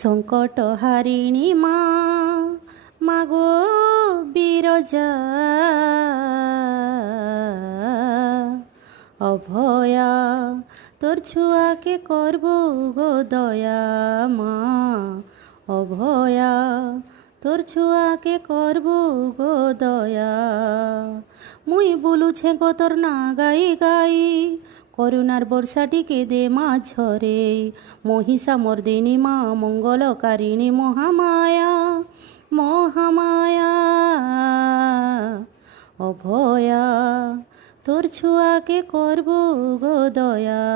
সংকট হারিণী মা, মাগো বিরজা, অভয়া তোর ছুয়াকে করব গো দয়া মা, অভয়া তোর ছুয়াকে করব গো দয়া। মুই বলুছে গো তোর না গাই গাই, করুণার বর্ষাটিকে দে মা ঝরে। মহিষা মর্দিনী মা, মঙ্গলকারিণী মহামায়া, মহামায়া অভয়া তোর ছুয়াকে করব গো দয়া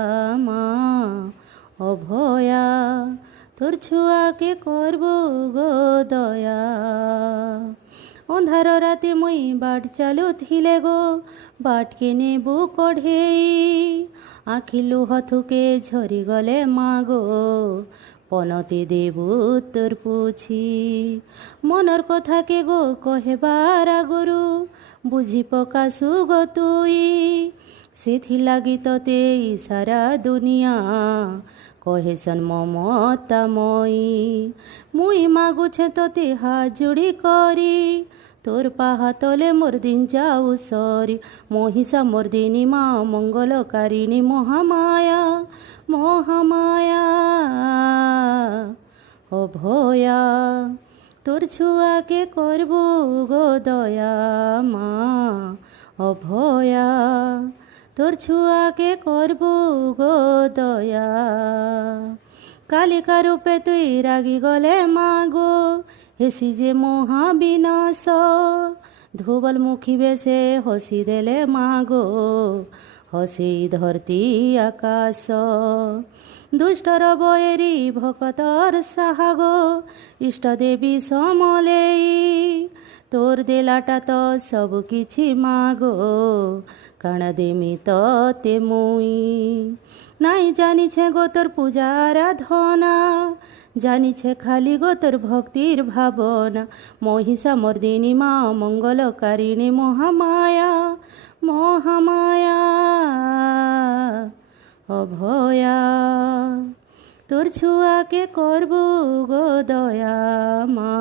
মা, অভয়া তোর ছুয়াকে করব গো দয়া। অন্ধার রাতে মুই বাট চালু থিলে গো, বাটকে নেবু কঢ়েই, আখি লুহ থুকে ঝরি গলে মা গো, পনতে দেবু তোর পুছি। মনর কথাকে গো কহেবার আগরু, বুঝি পকাশু গো তুই, সেথিলাগি তোতে সারা দুনিয়া কহেসন মমতাময়ী। মুই মাগুছে তোতে হাত জুড়ি করি, তোর পাহা তলে মোর দিন যাও সরি। মহিষা মর্দিনী মা, মঙ্গলকারিণী মহামায়া, মহামায়া অভয়া তোর ছুয়াকে করব গো দয়া মা, অভয়া তোর ছুয়াকে করব গো দয়া। কালিকা রূপে তুই রাগি গলে মা গো, হেসি যে মহাবিনাশ, ধুবল মুখী বেশে হসি দেলে মা গো, হসি ধরতি আকাশ। দুষ্টর বয়েরি ভকতর সাহা গো, ইষ্ট দেবী সমলেই, তোর দেলাটা তো সব কিছু মা গো, কাণ দেমি তে মুই। নাই জানিছে গো তোর পূজা আরাধনা, জানিছে খালি গো তোর ভক্তির ভাবনা। মহিষা মর্দিনী মা, মঙ্গলকারিণী মহামায়া, মহামায়া অভয়া তোর ছুয়াকে করব গো দয়া মা,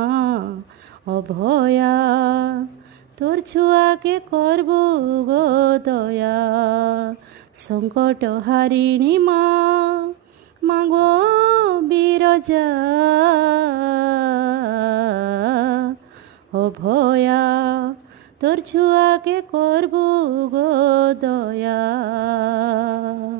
অভয়া তোর ছুয়াকে করব গো দয়া। সংকট হারিণী মা, মাগো বিরজা, অভয়া তোর ছুয়াকে করব গো দয়া।